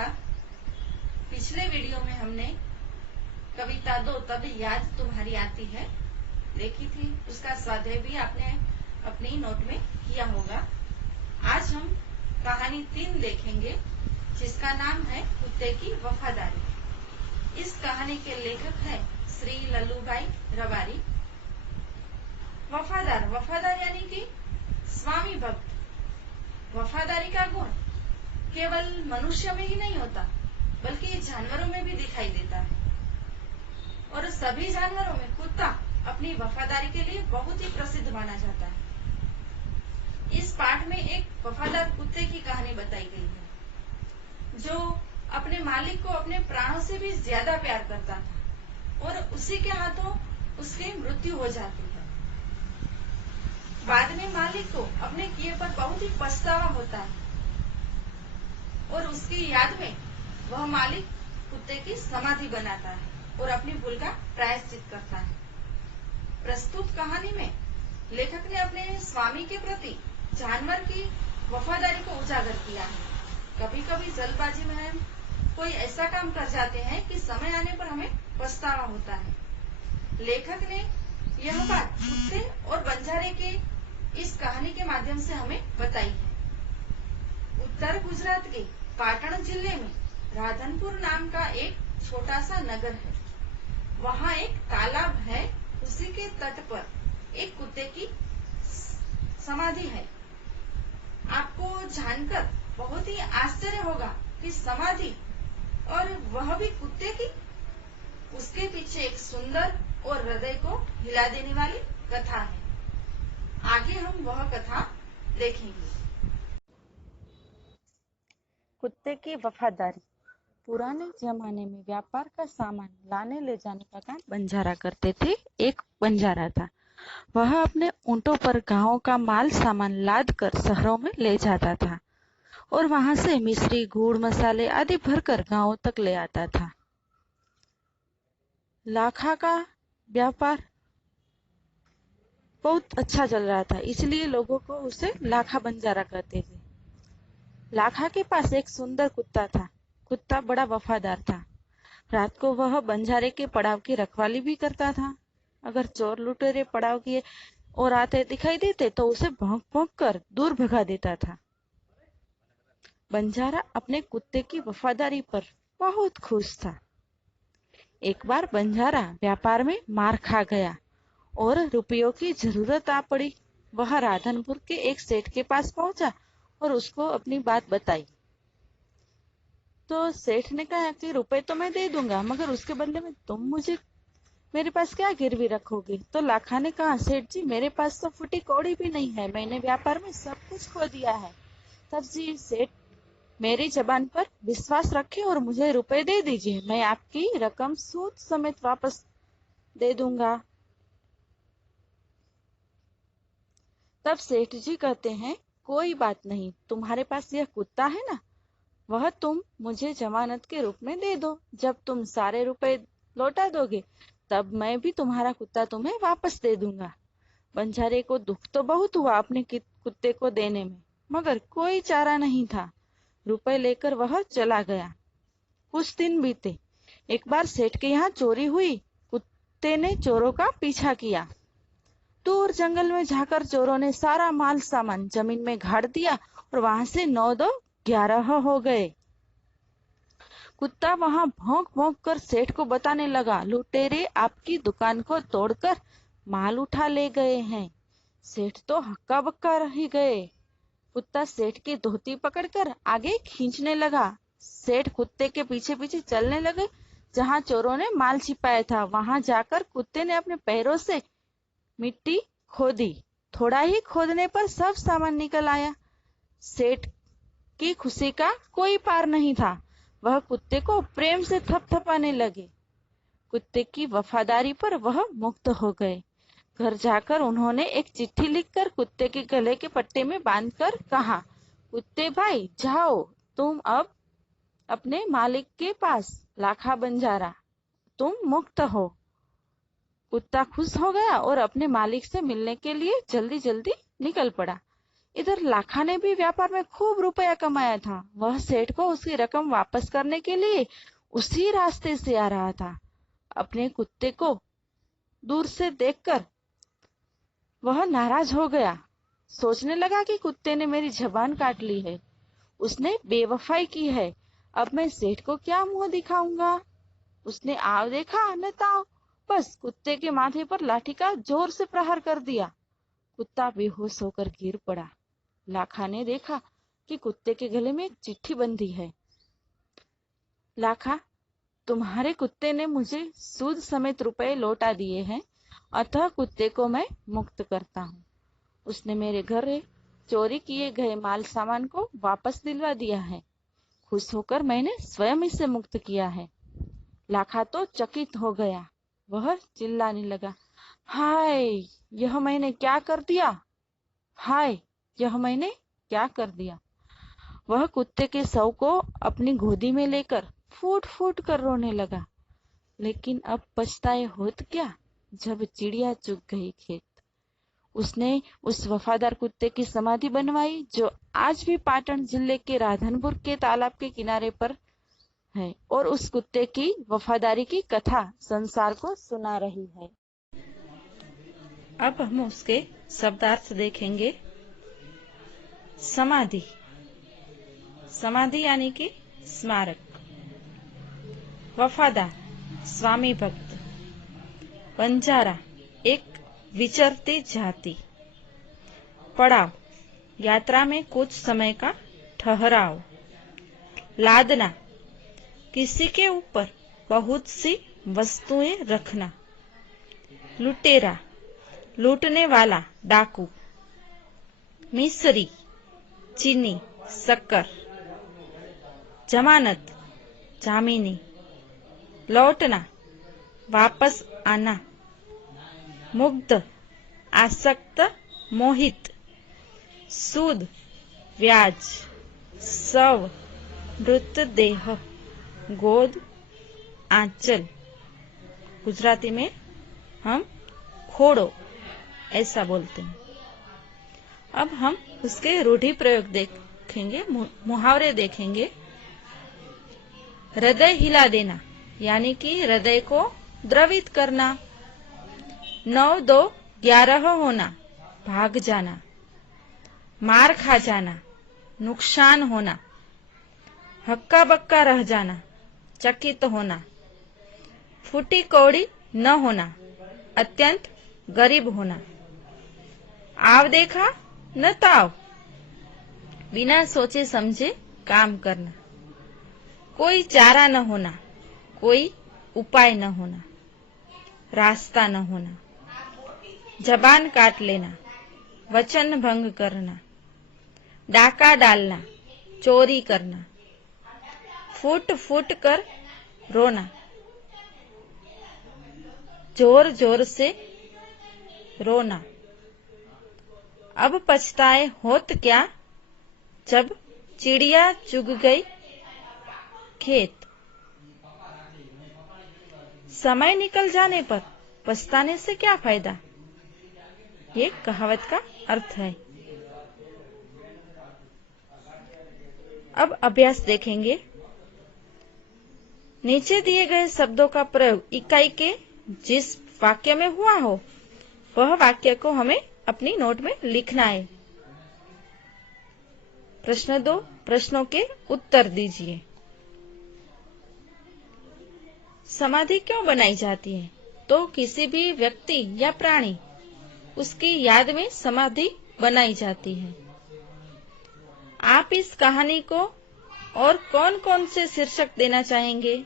नमस्कार। पिछले वीडियो में हमने कविता दो तब याद तुम्हारी आती है देखी थी, उसका स्वाध्याय भी आपने अपनी नोट में किया होगा। आज हम कहानी 3 देखेंगे जिसका नाम है कुत्ते की वफादारी। इस कहानी के लेखक है श्री लल्लूभाई रबारी। वफादार यानी कि स्वामी भक्त। वफादारी का गुण केवल मनुष्य में ही नहीं होता बल्कि जानवरों में भी दिखाई देता है, और सभी जानवरों में कुत्ता अपनी वफादारी के लिए बहुत ही प्रसिद्ध माना जाता है। इस पाठ में एक वफादार कुत्ते की कहानी बताई गई है जो अपने मालिक को अपने प्राणों से भी ज्यादा प्यार करता था और उसी के हाथों उसकी मृत्यु हो जाती है। बाद में मालिक को अपने किए पर बहुत ही पछतावा होता है और उसकी याद में वह मालिक कुत्ते की समाधि बनाता है और अपनी भूल का प्रायश्चित करता है। प्रस्तुत कहानी में लेखक ने अपने स्वामी के प्रति जानवर की वफादारी को उजागर किया है। कभी कभी जल्दबाजी में हम कोई ऐसा काम कर जाते हैं कि समय आने पर हमें पछतावा होता है। लेखक ने यह बात कुत्ते और बंजारे के इस कहानी के माध्यम से हमें बताई है। उत्तर गुजरात के पाटण जिले में राधनपुर नाम का एक छोटा सा नगर है। वहाँ एक तालाब है, उसी के तट पर एक कुत्ते की समाधि है। आपको जानकर बहुत ही आश्चर्य होगा कि समाधि और वह भी कुत्ते की। उसके पीछे एक सुंदर और हृदय को हिला देने वाली कथा है। आगे हम वह कथा देखेंगे। कुत्ते की वफादारी। पुराने जमाने में व्यापार का सामान लाने ले जाने का काम बंजारा करते थे। एक बंजारा था, वह अपने ऊंटों पर गांवों का माल सामान लाद कर शहरों में ले जाता था और वहां से मिश्री, गुड़, मसाले आदि भरकर गांवों तक ले आता था। लाखा का व्यापार बहुत अच्छा चल रहा था, इसलिए लोगों को उसे लाखा बंजारा कहते थे। लाखा के पास एक सुंदर कुत्ता था। कुत्ता बड़ा वफादार था। रात को वह बंजारे के पड़ाव की रखवाली भी करता था। अगर चोर लुटेरे पड़ाव किए और आते दिखाई देते तो उसे भौंक भौंक कर दूर भगा देता था। बंजारा अपने कुत्ते की वफादारी पर बहुत खुश था। एक बार बंजारा व्यापार में मार खा गया और रुपयों की जरूरत आ पड़ी। वह राधनपुर के एक सेठ के पास पहुंचा और उसको अपनी बात बताई। तो सेठ ने कहा कि रुपए तो मैं दे दूंगा, मगर उसके बदले में तुम मुझे मेरे पास क्या गिरवी रखोगे? तो लाखा ने कहा, सेठ जी मेरे पास तो फूटी कौड़ी भी नहीं है, मैंने व्यापार में सब कुछ खो दिया है। तब जी सेठ मेरी जबान पर विश्वास रखे और मुझे रुपए दे दीजिए, मैं आपकी रकम सूद समेत वापस दे दूंगा। तब सेठ जी कहते हैं, कोई बात नहीं, तुम्हारे पास यह कुत्ता है ना, वह तुम मुझे जमानत के रूप में दे दो। जब तुम सारे रुपए लौटा दोगे तब मैं भी तुम्हारा कुत्ता तुम्हें वापस दे दूंगा। बंजारे को दुख तो बहुत हुआ अपने कुत्ते को देने में, मगर कोई चारा नहीं था। रुपए लेकर वह चला गया। कुछ दिन बीते। एक बार सेठ के यहाँ चोरी हुई। कुत्ते ने चोरों का पीछा किया। दूर जंगल में जाकर चोरों ने सारा माल सामान जमीन में गाड़ दिया और वहां से 9-2-11 हो गए। कुत्ता वहां भौंक भौंक कर सेठ को बताने लगा, लुटेरे आपकी दुकान को तोड़कर माल उठा ले गए हैं। सेठ तो हक्का बक्का रह गए। कुत्ता सेठ की धोती पकड़कर आगे खींचने लगा। सेठ कुत्ते के पीछे पीछे चलने लगे। जहां चोरों ने माल छिपाया था वहां जाकर कुत्ते ने अपने पैरों से मिट्टी खोदी। थोड़ा ही खोदने पर सब सामान निकल आया। सेठ की खुशी का कोई पार नहीं था। वह कुत्ते को प्रेम से थपथपाने लगे। कुत्ते की वफादारी पर वह मुक्त हो गए। घर जाकर उन्होंने एक चिट्ठी लिखकर कुत्ते के गले के पट्टे में बांधकर कहा, कुत्ते भाई जाओ, तुम अब अपने मालिक के पास लाखा बंजारा, तुम मुक्त हो। कुत्ता खुश हो गया और अपने मालिक से मिलने के लिए जल्दी जल्दी निकल पड़ा। इधर लाखा ने भी व्यापार में खूब रुपया कमाया था। वह सेठ को उसकी रकम वापस करने के लिए उसी रास्ते से आ रहा था। अपने कुत्ते को दूर से देखकर वह नाराज हो गया। सोचने लगा कि कुत्ते ने मेरी जबान काट ली है, उसने बेवफाई की है। अब मैं सेठ को क्या मुंह दिखाऊंगा। उसने आव देखा न ताव, बस कुत्ते के माथे पर लाठी का जोर से प्रहार कर दिया। कुत्ता बेहोश होकर गिर पड़ा। लाखा ने देखा कि कुत्ते के गले में एक चिट्ठी बंधी है। लाखा, तुम्हारे कुत्ते ने मुझे सूद समेत रुपए लौटा दिए हैं, अतः कुत्ते को मैं मुक्त करता हूँ। उसने मेरे घर चोरी किए गए माल सामान को वापस दिलवा दिया है। खुश होकर मैंने स्वयं इसे मुक्त किया है। लाखा तो चकित हो गया। वह चिल्लाने लगा, हाय, यह मैंने क्या कर दिया, हाय, यह मैंने क्या कर दिया। वह कुत्ते के शव को अपनी गोदी में लेकर फूट फूट कर रोने लगा। लेकिन अब पछताए होत क्या, जब चिड़िया चुग गई खेत। उसने उस वफादार कुत्ते की समाधि बनवाई जो आज भी पाटन जिले के राधनपुर के तालाब के किनारे पर है, और उस कुत्ते की वफादारी की कथा संसार को सुना रही है। अब हम उसके शब्दार्थ देखेंगे। समाधि, समाधि यानी कि स्मारक। वफादार, स्वामी भक्त। बंजारा, एक विचरती जाति। पड़ाव, यात्रा में कुछ समय का ठहराव। लादना, किसी के ऊपर बहुत सी वस्तुएं रखना। लुटेरा, लूटने वाला, डाकू। मिस्री, चीनी, शक्कर। जमानत, जामीनी। लौटना, वापस आना। मुग्ध, आसक्त, मोहित। सूद, ब्याज। शव, मृतदेह। गोद, आंचल। गुजराती में हम खोड़ो ऐसा बोलते हैं। अब हम उसके रूढ़ि प्रयोग देखेंगे, मुहावरे देखेंगे। हृदय हिला देना यानी कि हृदय को द्रवित करना। 9, 2, 11 होना, भाग जाना। मार खा जाना, नुकसान होना। हक्का बक्का रह जाना, चकित होना। फूटी कौड़ी न होना, अत्यंत गरीब होना। आव देखा न ताव, बिना सोचे समझे काम करना। कोई चारा न होना, कोई उपाय न होना। रास्ता न होना। जबान काट लेना, वचन भंग करना। डाका डालना, चोरी करना। फूट फूट कर रोना, जोर जोर से रोना। अब पछताए होत क्या, जब चिड़िया चुग गई खेत। समय निकल जाने पर पछताने से क्या फायदा, ये कहावत का अर्थ है। अब अभ्यास देखेंगे। नीचे दिए गए शब्दों का प्रयोग इकाई के जिस वाक्य में हुआ हो वह वाक्य को हमें अपनी नोट में लिखना है। प्रश्न 2, प्रश्नों के उत्तर दीजिए। समाधि क्यों बनाई जाती है? तो किसी भी व्यक्ति या प्राणी, उसकी याद में समाधि बनाई जाती है। आप इस कहानी को और कौन कौन से शीर्षक देना चाहेंगे,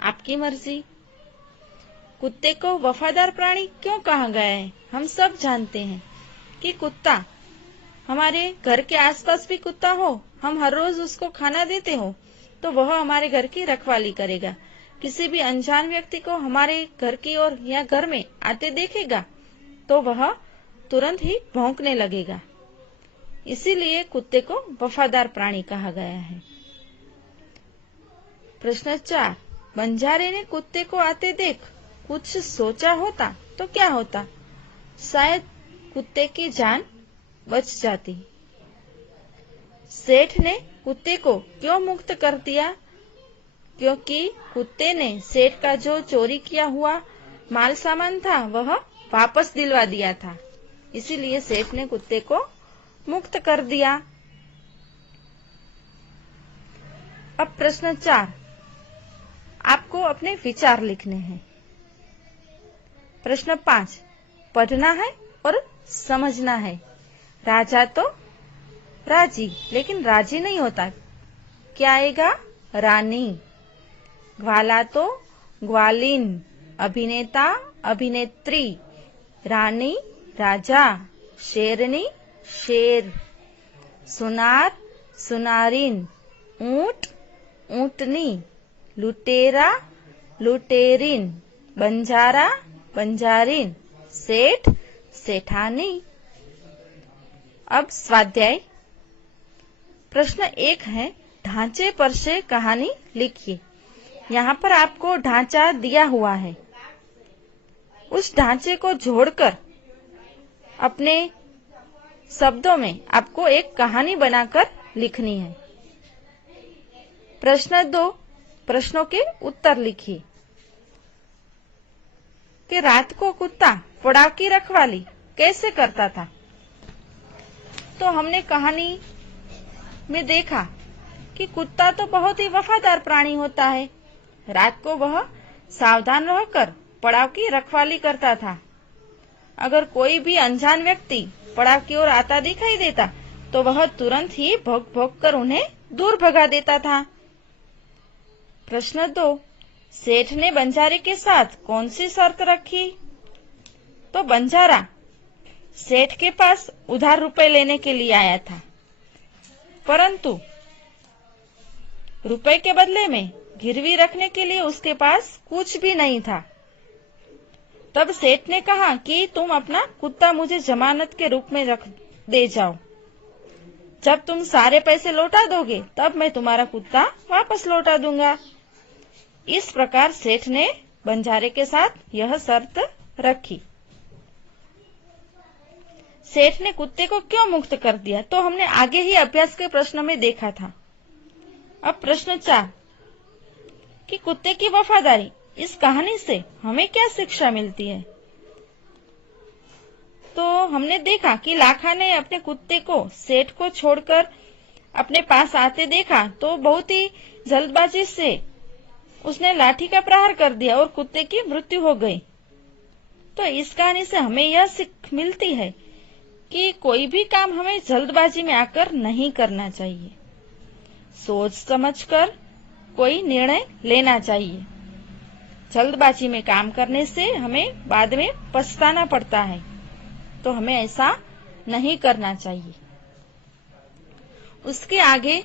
आपकी मर्जी। कुत्ते को वफादार प्राणी क्यों कहा गया है? हम सब जानते हैं कि कुत्ता, हमारे घर के आसपास भी कुत्ता हो, हम हर रोज उसको खाना देते हो तो वह हमारे घर की रखवाली करेगा। किसी भी अनजान व्यक्ति को हमारे घर की ओर या घर में आते देखेगा तो वह तुरंत ही भौंकने लगेगा। इसीलिए कुत्ते को वफादार प्राणी कहा गया है। प्रश्न 4, बंजारे ने कुत्ते को आते देख कुछ सोचा होता तो क्या होता? शायद कुत्ते की जान बच जाती। सेठ ने कुत्ते को क्यों मुक्त कर दिया? क्योंकि कुत्ते ने सेठ का जो चोरी किया हुआ माल सामान था वह वापस दिलवा दिया था, इसीलिए सेठ ने कुत्ते को मुक्त कर दिया। अब प्रश्न 4, आपको अपने विचार लिखने हैं। प्रश्न 5, पढ़ना है और समझना है। राजा तो राजी, लेकिन राजी नहीं होता, क्या आएगा? रानी। ग्वाला तो ग्वालिन, अभिनेता अभिनेत्री, रानी राजा, शेरनी शेर, सुनार सुनारिन, ऊंट ऊंटनी, लुटेरा लुटेरिन, बंजारा बंजारिन, सेठ सेठानी। अब स्वाध्याय। प्रश्न 1 है, ढांचे पर से कहानी लिखिए। यहाँ पर आपको ढांचा दिया हुआ है, उस ढांचे को जोड़कर अपने शब्दों में आपको एक कहानी बनाकर लिखनी है। प्रश्न 2, प्रश्नों के उत्तर लिखिए कि रात को कुत्ता पड़ाव की रखवाली कैसे करता था। तो हमने कहानी में देखा कि कुत्ता तो बहुत ही वफादार प्राणी होता है। रात को वह सावधान रहकर पड़ाव की रखवाली करता था। अगर कोई भी अनजान व्यक्ति पड़ाव की ओर आता दिखाई देता तो वह तुरंत ही भौंक भौंक कर उन्हें दूर भगा देता था। प्रश्न 2, सेठ ने बंजारे के साथ कौन सी शर्त रखी? तो बंजारा सेठ के पास उधार रुपए लेने के लिए आया था, परंतु रुपए के बदले में गिरवी रखने के लिए उसके पास कुछ भी नहीं था। तब सेठ ने कहा कि तुम अपना कुत्ता मुझे जमानत के रूप में रख दे जाओ। जब तुम सारे पैसे लौटा दोगे तब मैं तुम्हारा कुत्ता वापस लौटा दूंगा। इस प्रकार सेठ ने बंजारे के साथ यह शर्त रखी। सेठ ने कुत्ते को क्यों मुक्त कर दिया? तो हमने आगे ही अभ्यास के प्रश्न में देखा था। अब प्रश्न 4 कि कुत्ते की वफादारी, इस कहानी से हमें क्या शिक्षा मिलती है? तो हमने देखा कि लाखा ने अपने कुत्ते को सेठ को छोड़कर अपने पास आते देखा तो बहुत ही जल्दबाजी से उसने लाठी का प्रहार कर दिया और कुत्ते की मृत्यु हो गई। तो इस कहानी से हमें यह सीख मिलती है कि कोई भी काम हमें जल्दबाजी में आकर नहीं करना चाहिए। सोच समझकर कोई निर्णय लेना चाहिए। जल्दबाजी में काम करने से हमें बाद में पछताना पड़ता है, तो हमें ऐसा नहीं करना चाहिए। उसके आगे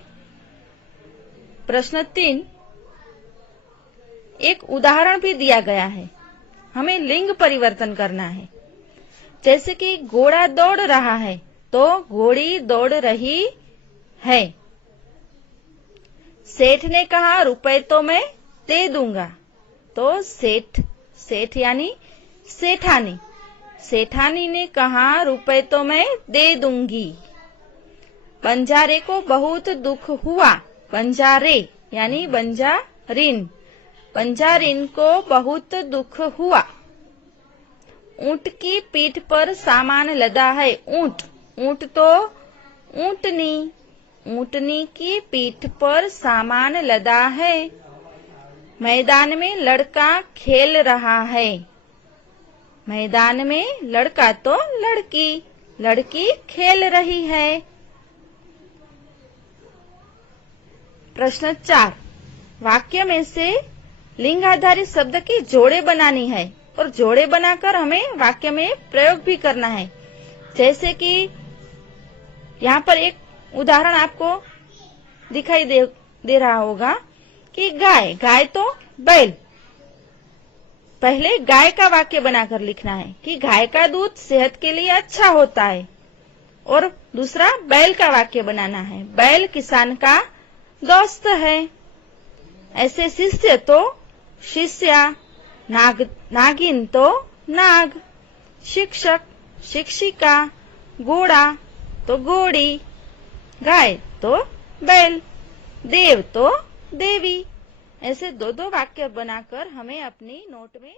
प्रश्न 3 एक उदाहरण भी दिया गया है। हमें लिंग परिवर्तन करना है। जैसे कि घोड़ा दौड़ रहा है तो घोड़ी दौड़ रही है। सेठ ने कहा रुपए तो मैं दे दूंगा, तो सेठ यानी सेठानी, सेठानी ने कहा रुपए तो मैं दे दूंगी। बंजारे को बहुत दुख हुआ, बंजारे यानी बंजारिन, बंजारिन को बहुत दुख हुआ। ऊंट की पीठ पर सामान लदा है, ऊंट, ऊंट तो ऊंटनी, ऊंटनी की पीठ पर सामान लदा है। मैदान में लड़का खेल रहा है, मैदान में लड़का तो लड़की, लड़की खेल रही है। प्रश्न 4 वाक्य में से लिंग आधारित शब्द की जोड़े बनानी है और जोड़े बनाकर हमें वाक्य में प्रयोग भी करना है। जैसे कि यहाँ पर एक उदाहरण आपको दिखाई दे रहा होगा कि गाय, गाय तो बैल। पहले गाय का वाक्य बनाकर लिखना है कि गाय का दूध सेहत के लिए अच्छा होता है, और दूसरा बैल का वाक्य बनाना है, बैल किसान का दोस्त है। ऐसे शिष्य तो शिष्या, नागिन तो नाग, शिक्षक शिक्षिका, घोड़ा तो घोड़ी, गाय तो बैल, देव तो देवी। ऐसे दो दो वाक्य बनाकर हमें अपनी नोट में